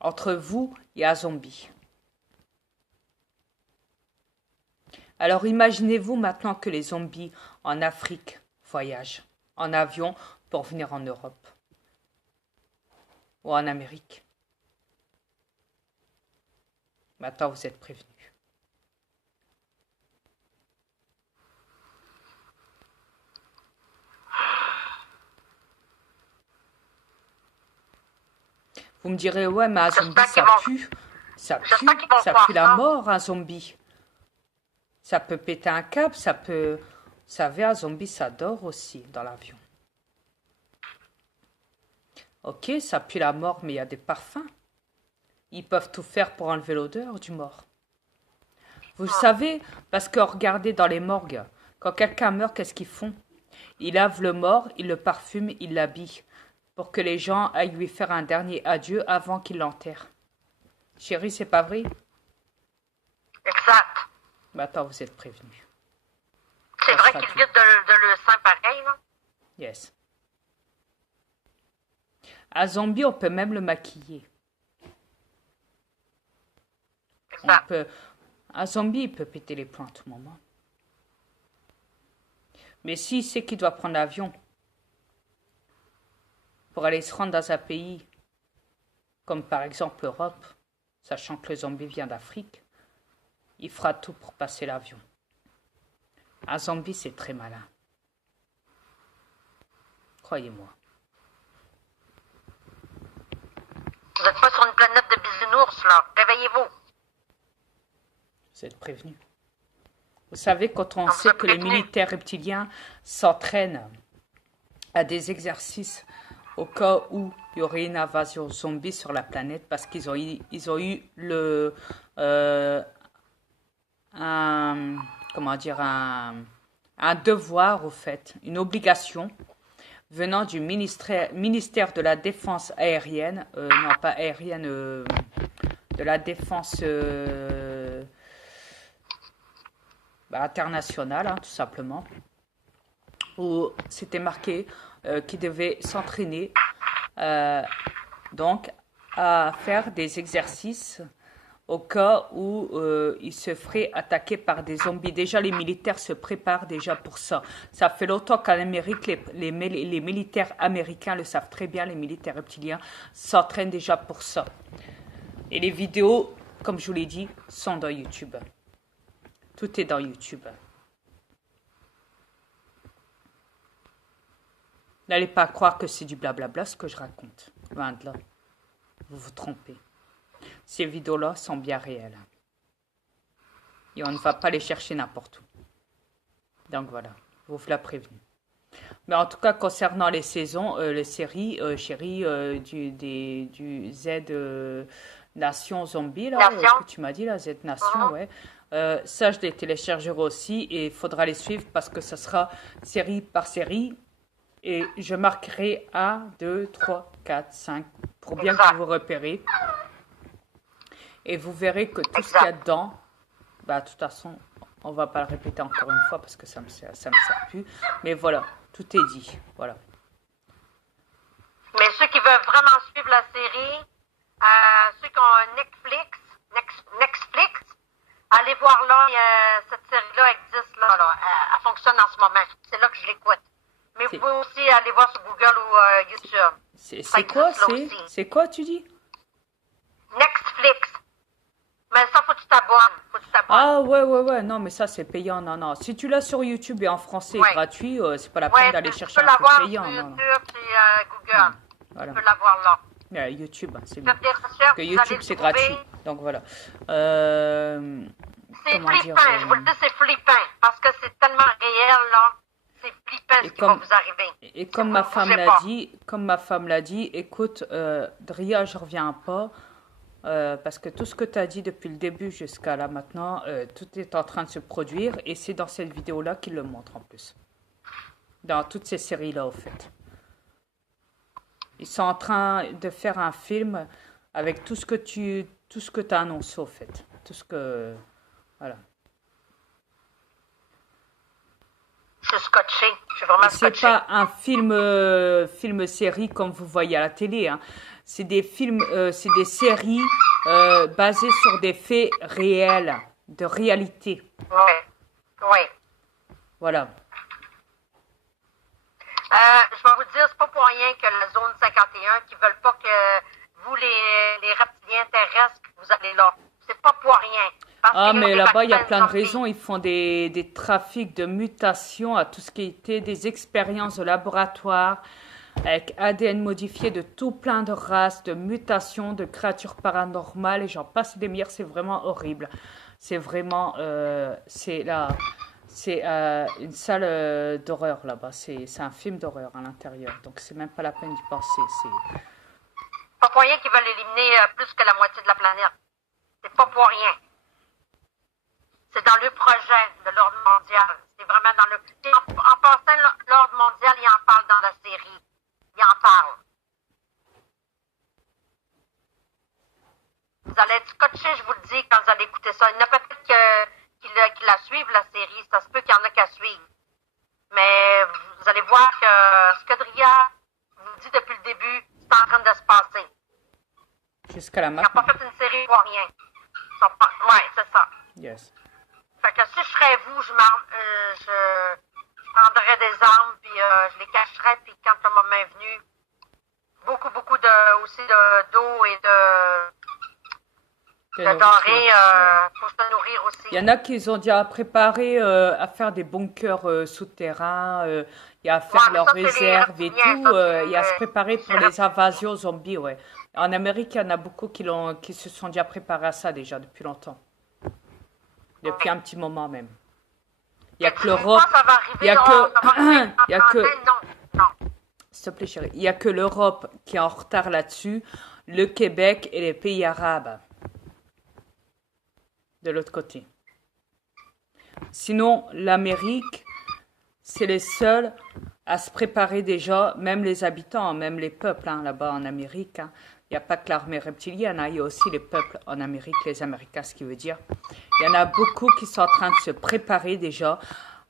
entre vous et un zombie. Alors imaginez-vous maintenant que les zombies en Afrique voyagent en avion pour venir en Europe ou en Amérique. Maintenant vous êtes prévenus. Vous me direz, ouais, mais un zombie, ça pue. Ça pue, ça pue la mort, un zombie. Ça peut péter un câble, ça peut... Vous savez, un zombie, ça dort aussi dans l'avion. Ok, ça pue la mort, mais il y a des parfums. Ils peuvent tout faire pour enlever l'odeur du mort. Vous le savez, parce que regardez dans les morgues, quand quelqu'un meurt, qu'est-ce qu'ils font? Ils lavent le mort, ils le parfument, ils l'habillent, pour que les gens aillent lui faire un dernier adieu avant qu'ils l'enterrent. Chérie, c'est pas vrai? Exact. Attends, vous êtes prévenus. C'est vrai qu'il vide de le sang pareil, là? Yes. Un zombie, on peut même le maquiller. Exact. Un zombie, il peut péter les plombs à tout moment. Mais s'il sait qu'il doit prendre l'avion pour aller se rendre dans un pays, comme par exemple l'Europe, sachant que le zombie vient d'Afrique, il fera tout pour passer l'avion. Un zombie, c'est très malin. Croyez-moi. Vous n'êtes pas sur une planète de bisounours, là. Réveillez-vous. Vous êtes prévenus. Vous savez, quand on sait que les militaires reptiliens s'entraînent à des exercices au cas où il y aurait une invasion zombie sur la planète, parce qu'ils ont eu le... un devoir, au fait, une obligation venant du ministère de la Défense aérienne, non pas aérienne, de la défense internationale, hein, tout simplement, où c'était marqué qu'ils devaient s'entraîner donc à faire des exercices au cas où ils se feraient attaquer par des zombies. Déjà, les militaires se préparent déjà pour ça. Ça fait longtemps qu'en Amérique, les militaires américains le savent très bien, les militaires reptiliens s'entraînent déjà pour ça. Et les vidéos, comme je vous l'ai dit, sont dans YouTube. Tout est dans YouTube. N'allez pas croire que c'est du blablabla ce que je raconte. Loin de là. Vous vous trompez. Ces vidéos-là sont bien réelles. Et on ne va pas les chercher n'importe où. Donc voilà, vous la prévenu. Mais en tout cas, concernant les saisons, les séries, chérie, du Z Nation Zombie, là, que tu m'as dit, la Z Nation, ouais. Ça, je les téléchargerai aussi et il faudra les suivre parce que ça sera série par série. Et je marquerai 1, 2, 3, 4, 5 pour bien que vous vous repérez. Et vous verrez que tout ce qu'il y a dedans, bah, de toute façon, on ne va pas le répéter encore une fois parce que ça me sert plus. Mais voilà, tout est dit. Voilà. Mais ceux qui veulent vraiment suivre la série, ceux qui ont Netflix, allez voir là, cette série-là existe là, elle fonctionne en ce moment. C'est là que je l'écoute. Mais vous pouvez aussi aller voir sur Google ou YouTube. C'est quoi, tu dis? Netflix. Mais ça, faut que tu t'abonnes. Ah ouais, non, mais ça c'est payant, non. Si tu l'as sur YouTube et en français gratuit, c'est pas la peine d'aller chercher un truc payant. Tu peux l'avoir sur YouTube et Google. Voilà. Tu peux l'avoir là. YouTube, c'est mieux. Parce que YouTube c'est gratuit, donc voilà. C'est flippant, je vous le dis, c'est flippant, parce que c'est tellement réel, là. C'est flippant ce qui va vous arriver. Et comme ma femme l'a dit, écoute, Dria, je reviens pas. Parce que tout ce que tu as dit depuis le début jusqu'à là maintenant, tout est en train de se produire et c'est dans cette vidéo-là qu'il le montre en plus. Dans toutes ces séries-là, au fait. Ils sont en train de faire un film avec tout ce que tu as annoncé, au fait. Tout ce que... Voilà. Je suis scotché. Je suis vraiment scotché. C'est pas un film série comme vous voyez à la télé, hein. C'est des films, c'est des séries basées sur des faits réels, de réalité. Oui. Oui. Voilà. Je vais vous dire, c'est pas pour rien que la zone 51, qui veulent pas que vous, les reptiliens terrestres, vous allez là. C'est pas pour rien. Parce Ah, qu'il y a mais des là-bas, il y a vaccins plein de zombies. raisons. Ils font des trafics de mutations à tout ce qui était des expériences de laboratoire avec ADN modifié de tout plein de races, de mutations, de créatures paranormales et j'en passe des meilleurs. C'est vraiment horrible. C'est vraiment, c'est une salle d'horreur là-bas. C'est un film d'horreur à l'intérieur. Donc c'est même pas la peine d'y penser. C'est Pas pour rien qu'ils veulent éliminer plus que la moitié de la planète. C'est pas pour rien. C'est dans le projet de l'ordre mondial. C'est vraiment dans le... Et en passant, l'ordre mondial, il en parle dans la série. Il en parle. Vous allez être scotché, je vous le dis, quand vous allez écouter ça. Il y en a peut-être qui la suivent, la série. Ça se peut qu'il y en a qui la suivent. Mais vous allez voir que ce que Dria vous dit depuis le début, c'est en train de se passer. jusqu'à la Ils n'ont maintenant. pas fait une série pour rien. Ouais, c'est ça. Yes. Fait que si je serais vous, je prendrais des armes, puis je les cacherais, puis quand le moment est venu, beaucoup aussi d'eau et de nourriture. denrées Ouais. pour se nourrir aussi. Il y en a qui ont déjà préparé à faire des bunkers souterrains, et à faire Ouais, mais leurs ça, c'est les réserves et reptiliens, tout, ça, et à se c'est préparer pour les les reptiliens. invasions zombies, ouais. En Amérique, il y en a beaucoup qui se sont déjà préparés à ça déjà depuis longtemps, depuis un petit moment même. Il y a Mais que dis-moi l'Europe, pas, ça va il y a arriver, que, ça va arriver il y a que, non. s'il te plaît chérie, il y a que l'Europe qui est en retard là-dessus, le Québec et les pays arabes de l'autre côté. Sinon, l'Amérique, c'est les seuls à se préparer déjà, même les habitants, même les peuples là-bas en Amérique. Il n'y a pas que l'armée reptilienne, il y a aussi les peuples en Amérique, les Américains, ce qui veut dire. Il y en a beaucoup qui sont en train de se préparer déjà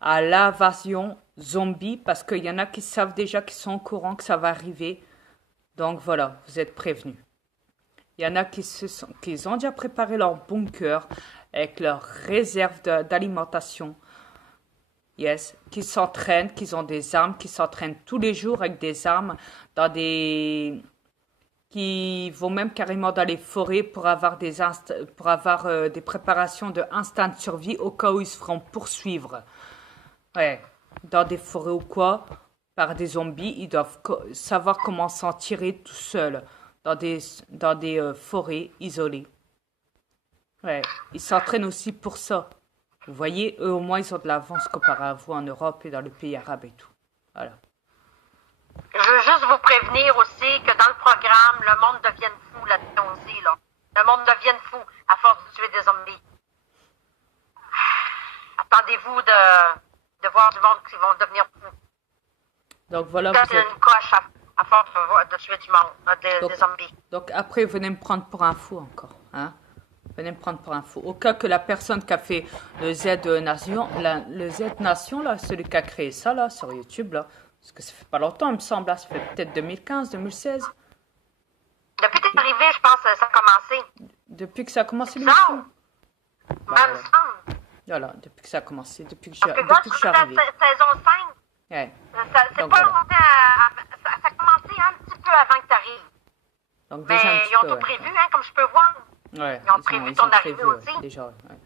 à l'invasion zombie, parce qu'il y en a qui savent déjà, qui sont au courant que ça va arriver. Donc voilà, vous êtes prévenus. Il y en a qui ont déjà préparé leur bunker avec leurs réserves d'alimentation. Yes, qui s'entraînent, qui ont des armes, qui s'entraînent tous les jours avec des armes qui vont même carrément dans les forêts pour avoir des préparations de instinct de survie au cas où ils se feront poursuivre. Ouais, dans des forêts ou quoi, par des zombies, ils doivent savoir comment s'en tirer tout seuls dans des forêts isolées. Ouais, ils s'entraînent aussi pour ça. Vous voyez, eux au moins ils ont de l'avance comparé à vous en Europe et dans le pays arabe et tout. Voilà. Je veux juste vous prévenir aussi que dans le programme, le monde devienne fou là-dedans aussi, là. Le monde devienne fou à force de tuer des zombies. Attendez-vous de voir du monde qui vont devenir fous. Donc voilà, Peut-être vous êtes... une coche à force de tuer du monde, des zombies. Donc après, venez me prendre pour un fou encore. Hein? Venez me prendre pour un fou. Au cas que la personne qui a fait le Z Nation, le Z Nation, là, celui qui a créé ça, là, sur YouTube, là, parce que ça fait pas longtemps, il me semble, là, ça fait peut-être 2015, 2016. Depuis que t'es arrivé, je pense que ça a commencé. Depuis que ça a commencé Non! l'émission. Même semble. Voilà, depuis que ça a commencé, depuis que Parce que moi, je je suis suis à arrivé. saison 5. Ouais. C'est Donc, pas voilà. longtemps. Ça a commencé un petit peu avant que tu arrives. Donc Mais déjà un petit ils ont peu, tout ouais. prévu, hein, comme je peux voir. Ouais, Ils ont prévu ton arrivée ouais, aussi. déjà, ouais.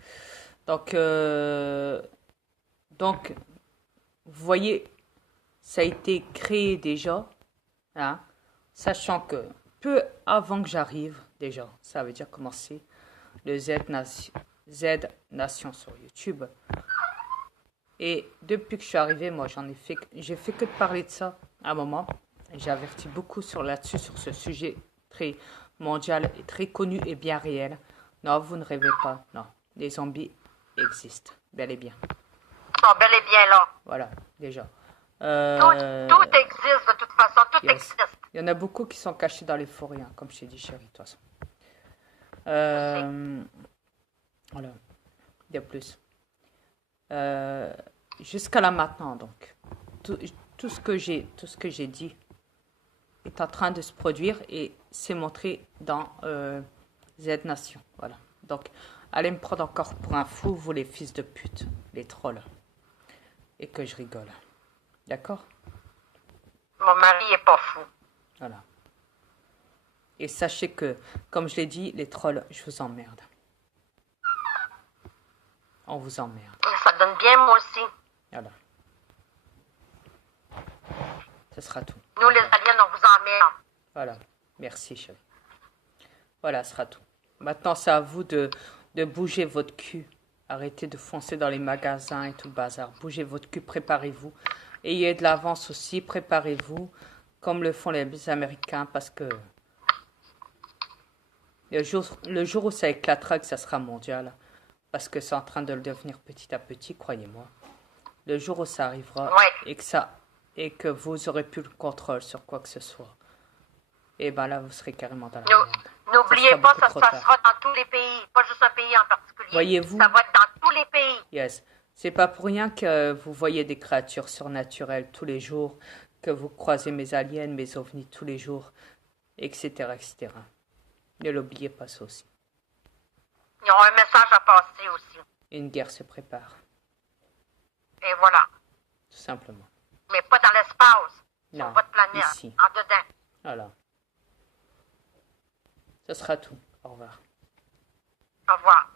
Donc, vous voyez, ça a été créé déjà, hein, sachant que peu avant que j'arrive, déjà, ça avait déjà commencé, le Z Nation sur YouTube. Et depuis que je suis arrivé, moi, j'ai fait que de parler de ça à un moment. J'ai averti beaucoup là-dessus, sur ce sujet très mondial et très connu et bien réel. Non, vous ne rêvez pas. Non, les zombies existent, bel et bien. Ils sont bel et bien là. Voilà, déjà. Tout existe de toute façon, tout Yes. existe. Il y en a beaucoup qui sont cachés dans les forêts, hein, comme je t'ai dit, chérie, de toute façon. Voilà, de plus. Jusqu'à là maintenant, donc, tout ce que j'ai dit est en train de se produire et c'est montré dans Z Nation. Voilà. Donc, allez me prendre encore pour un fou, vous les fils de pute, les trolls. Et que je rigole. D'accord? Mon mari est pas fou. Voilà. Et sachez que, comme je l'ai dit, les trolls, je vous emmerde. On vous emmerde. Ça donne bien, moi aussi. Voilà. Ce sera tout. Nous, les aliens, on vous emmerde. Voilà. Merci, chérie. Voilà, ce sera tout. Maintenant, c'est à vous de bouger votre cul. Arrêtez de foncer dans les magasins et tout le bazar. Bougez votre cul, préparez-vous. Ayez de l'avance aussi, préparez-vous. Comme le font les Américains, parce que le jour où ça éclatera, que ça sera mondial, parce que c'est en train de le devenir petit à petit, croyez-moi. Le jour où ça arrivera Ouais. et que vous aurez plus le contrôle sur quoi que ce soit, et ben là, vous serez carrément dans la merde. N'oubliez pas, ça se passera dans tous les pays, pas juste un pays en particulier. Voyez-vous? Ça va être dans tous les pays. Yes. C'est pas pour rien que vous voyez des créatures surnaturelles tous les jours, que vous croisez mes aliens, mes ovnis tous les jours, etc., etc. Ne l'oubliez pas ça aussi. Ils ont un message à passer aussi. Une guerre se prépare, Et voilà. tout simplement. Mais pas dans l'espace. Sur Non, votre planète. ici. En dedans. Voilà. Ce sera tout. Au revoir. Au revoir.